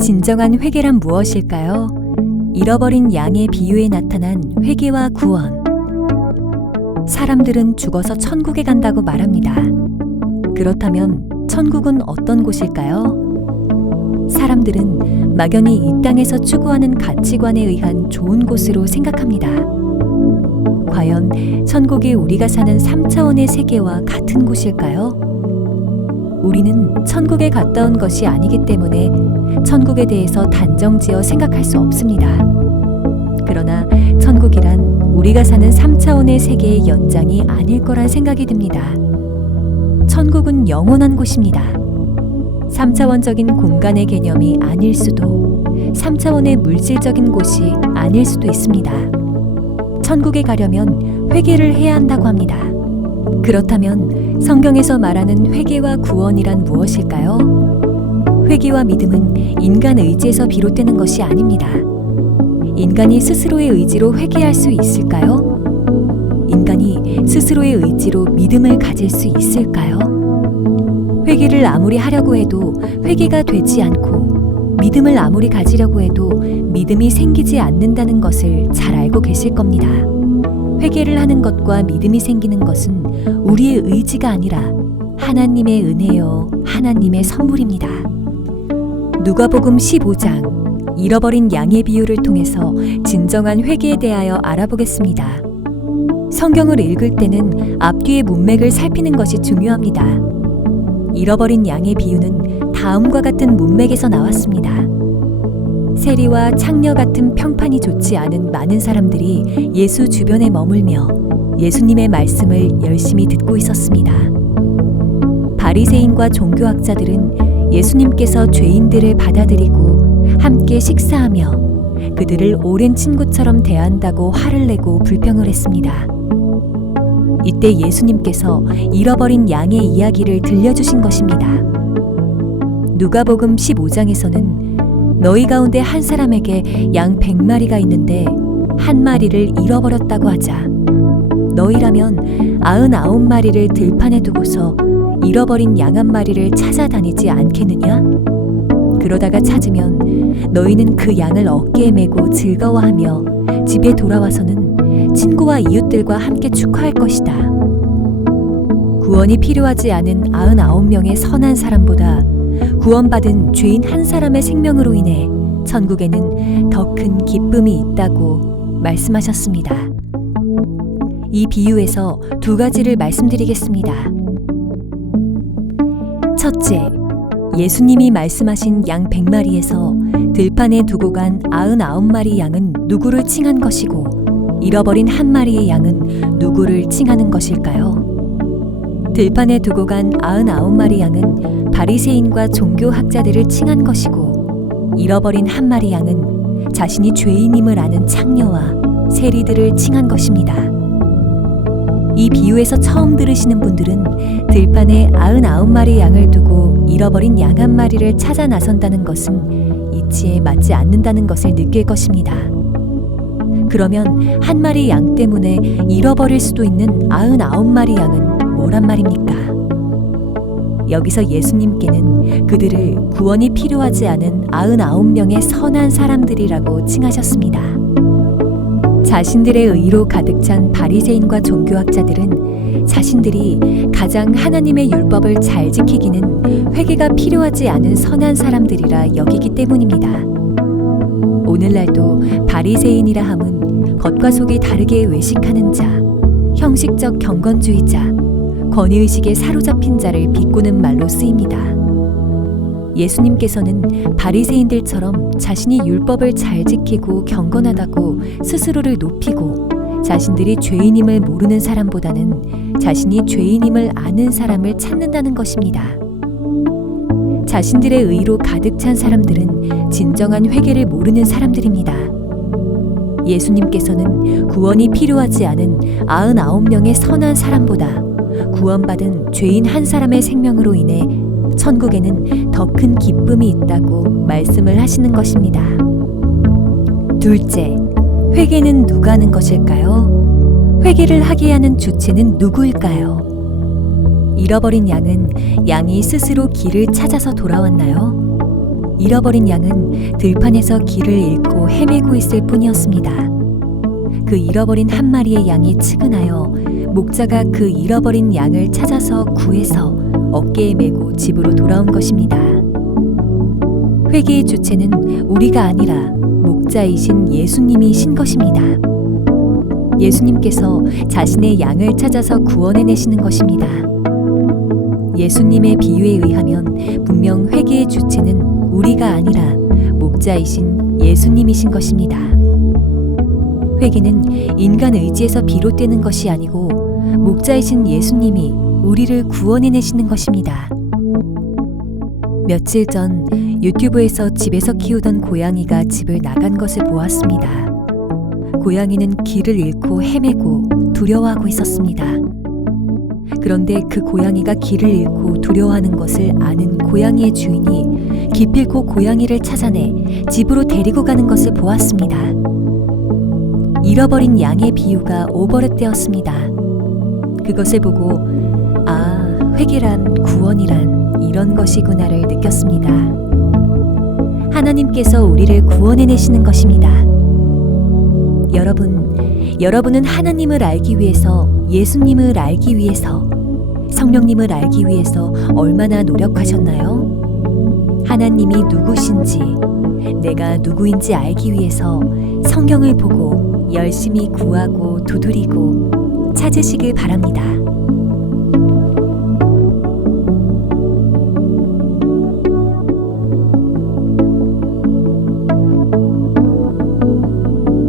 진정한 회개란 무엇일까요? 잃어버린 양의 비유에 나타난 회개와 구원. 사람들은 죽어서 천국에 간다고 말합니다. 그렇다면 천국은 어떤 곳일까요? 사람들은 막연히 이 땅에서 추구하는 가치관에 의한 좋은 곳으로 생각합니다. 과연 천국이 우리가 사는 3차원의 세계와 같은 곳일까요? 우리는 천국에 갔다 온 것이 아니기 때문에 천국에 대해서 단정지어 생각할 수 없습니다. 그러나 천국이란 우리가 사는 3차원의 세계의 연장이 아닐 거란 생각이 듭니다. 천국은 영원한 곳입니다. 3차원적인 공간의 개념이 아닐 수도, 3차원의 물질적인 곳이 아닐 수도 있습니다. 천국에 가려면 회개를 해야 한다고 합니다. 그렇다면 성경에서 말하는 회개와 구원이란 무엇일까요? 회개와 믿음은 인간 의지에서 비롯되는 것이 아닙니다. 인간이 스스로의 의지로 회개할 수 있을까요? 인간이 스스로의 의지로 믿음을 가질 수 있을까요? 회개를 아무리 하려고 해도 회개가 되지 않고 믿음을 아무리 가지려고 해도 믿음이 생기지 않는다는 것을 잘 알고 계실 겁니다. 회개를 하는 것과 믿음이 생기는 것은 우리의 의지가 아니라 하나님의 은혜요, 하나님의 선물입니다. 누가복음 15장 잃어버린 양의 비유를 통해서 진정한 회개에 대하여 알아보겠습니다. 성경을 읽을 때는 앞뒤의 문맥을 살피는 것이 중요합니다. 잃어버린 양의 비유는 다음과 같은 문맥에서 나왔습니다. 세리와 창녀 같은 평판이 좋지 않은 많은 사람들이 예수 주변에 머물며 예수님의 말씀을 열심히 듣고 있었습니다. 바리새인과 종교학자들은 예수님께서 죄인들을 받아들이고 함께 식사하며 그들을 오랜 친구처럼 대한다고 화를 내고 불평을 했습니다. 이때 예수님께서 잃어버린 양의 이야기를 들려주신 것입니다. 누가복음 15장에서는 너희 가운데 한 사람에게 양 100마리가 있는데 한 마리를 잃어버렸다고 하자 너희라면 99마리를 들판에 두고서 잃어버린 양 한 마리를 찾아다니지 않겠느냐? 그러다가 찾으면 너희는 그 양을 어깨에 메고 즐거워하며 집에 돌아와서는 친구와 이웃들과 함께 축하할 것이다. 구원이 필요하지 않은 99명의 선한 사람보다 구원받은 죄인 한 사람의 생명으로 인해 천국에는 더 큰 기쁨이 있다고 말씀하셨습니다. 이 비유에서 두 가지를 말씀드리겠습니다. 첫째, 예수님이 말씀하신 양 100마리에서 들판에 두고 간 99마리 양은 누구를 칭한 것이고 잃어버린 한 마리의 양은 누구를 칭하는 것일까요? 들판에 두고 간 99마리 양은 바리새인과 종교학자들을 칭한 것이고 잃어버린 한 마리 양은 자신이 죄인임을 아는 창녀와 세리들을 칭한 것입니다. 이 비유에서 처음 들으시는 분들은 들판에 99마리 양을 두고 잃어버린 양 한 마리를 찾아 나선다는 것은 이치에 맞지 않는다는 것을 느낄 것입니다. 그러면 한 마리 양 때문에 잃어버릴 수도 있는 99마리 양은 뭐란 말입니까? 여기서 예수님께는 그들을 구원이 필요하지 않은 99명의 선한 사람들이라고 칭하셨습니다. 자신들의 의로 가득 찬 바리새인과 종교학자들은 자신들이 가장 하나님의 율법을 잘 지키기는 회개가 필요하지 않은 선한 사람들이라 여기기 때문입니다. 오늘날도 바리새인이라 함은 겉과 속이 다르게 외식하는 자, 형식적 경건주의자, 권위의식에 사로잡힌 자를 비꼬는 말로 쓰입니다. 예수님께서는 바리새인들처럼 자신이 율법을 잘 지키고 경건하다고 스스로를 높이고 자신들이 죄인임을 모르는 사람보다는 자신이 죄인임을 아는 사람을 찾는다는 것입니다. 자신들의 의로 가득 찬 사람들은 진정한 회개를 모르는 사람들입니다. 예수님께서는 구원이 필요하지 않은 99명의 선한 사람보다 구원받은 죄인 한 사람의 생명으로 인해 천국에는 더 큰 기쁨이 있다고 말씀을 하시는 것입니다. 둘째, 회개는 누가 하는 것일까요? 회개를 하게 하는 주체는 누구일까요? 잃어버린 양은 양이 스스로 길을 찾아서 돌아왔나요? 잃어버린 양은 들판에서 길을 잃고 헤매고 있을 뿐이었습니다. 그 잃어버린 한 마리의 양이 측은하여 목자가 그 잃어버린 양을 찾아서 구해서 어깨에 메고 집으로 돌아온 것입니다. 회개의 주체는 우리가 아니라 목자이신 예수님이신 것입니다. 예수님께서 자신의 양을 찾아서 구원해내시는 것입니다. 예수님의 비유에 의하면 분명 회개의 주체는 우리가 아니라 목자이신 예수님이신 것입니다. 회개는 인간 의지에서 비롯되는 것이 아니고 목자이신 예수님이 우리를 구원해내시는 것입니다. 며칠 전 유튜브에서 집에서 키우던 고양이가 집을 나간 것을 보았습니다. 고양이는 길을 잃고 헤매고 두려워하고 있었습니다. 그런데 그 고양이가 길을 잃고 두려워하는 것을 아는 고양이의 주인이 기필코 고양이를 찾아내 집으로 데리고 가는 것을 보았습니다. 잃어버린 양의 비유가 오버랩되었습니다. 그것을 보고 회개란 구원이란 이런 것이구나를 느꼈습니다. 하나님께서 우리를 구원해내시는 것입니다. 여러분은 하나님을 알기 위해서, 예수님을 알기 위해서, 성령님을 알기 위해서 얼마나 노력하셨나요? 하나님이 누구신지, 내가 누구인지 알기 위해서 성경을 보고 열심히 구하고 두드리고 찾으시길 바랍니다.